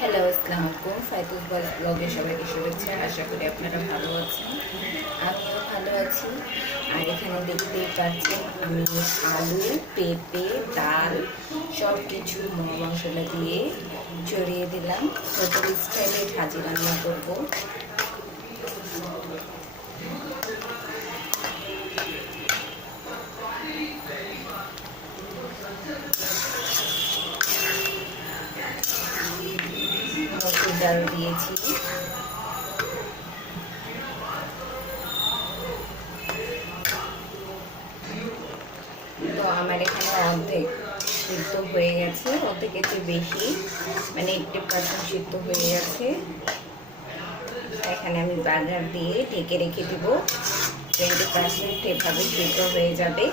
Hello, আসসালামু আলাইকুম। ফাইতুল ব্লগে সবাইকে শুভেচ্ছা। আশা করি আপনারা ভালো আছেন। আমিও ভালো আছি। আর এখানে দেখতেই পাচ্ছেন আমি আলু, পেঁপে, ডাল সব কিছু মশলা দিয়ে চড়িয়ে দিলাম। হোটেল স্টাইলে ভাজি রান্না করব। ডাল দিয়েছি তো আমার এখানে অর্ধেক সিদ্ধ হয়ে গেছে অর্ধেকের চেয়ে বেশি মানে এইটটি পার্সেন্ট সিদ্ধ হয়ে গেছে। এখানে আমি বাজার দিয়ে ঢেকে রেখে দেব। টোয়েন্টি পার্সেন্ট এভাবে সিদ্ধ হয়ে যাবে।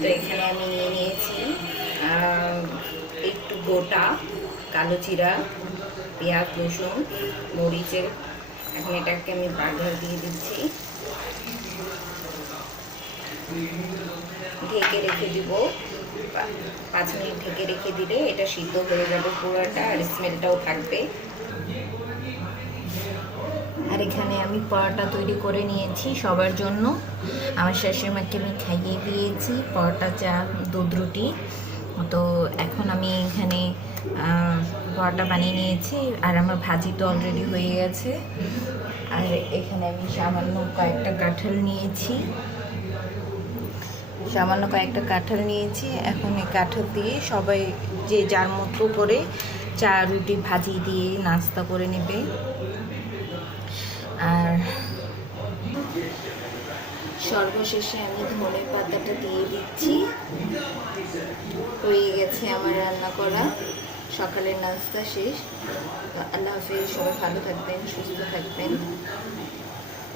তো এখানে আমি নিয়ে নিয়েছি একটু গোটা, কালো জিরা, পেঁয়াজ, রসুন, মরিচের। এখন এটাকে আমি বাগার দিয়ে দিচ্ছি। ঢেকে রেখে দিব। পাঁচ মিনিট ঢেকে রেখে দিলে এটা সিদ্ধ হয়ে যাবে পুরোটা আর স্মেলটাও থাকবে। আর এখানে আমি পরোটা তৈরি করে নিয়েছি সবার জন্য। আমার শাশুড়িমাকে আমি খাইয়ে দিয়েছি পরোটা, চা, দুধ, রুটি। তো এখন আমি এখানে পরোটা বানিয়ে নিয়েছি আর আমার ভাজি তো অলরেডি হয়ে গেছে। আর এখানে আমি সামান্য কয়েকটা কাঁঠাল নিয়েছি। সামান্য কয়েকটা কাঁঠাল নিয়েছি। এখন এই কাঁঠাল দিয়ে সবাই যে যার মতো করে চা, রুটি, ভাজি দিয়ে নাস্তা করে নেবে। সর্বশেষে আমি ধনে পাতাটা দিয়ে দিচ্ছি। হয়ে গেছে আমার রান্না করা। সকালের নাস্তা শেষ। আল্লাহ হাফিজ, সবাই ভালো থাকবেন, সুস্থ থাকবেন।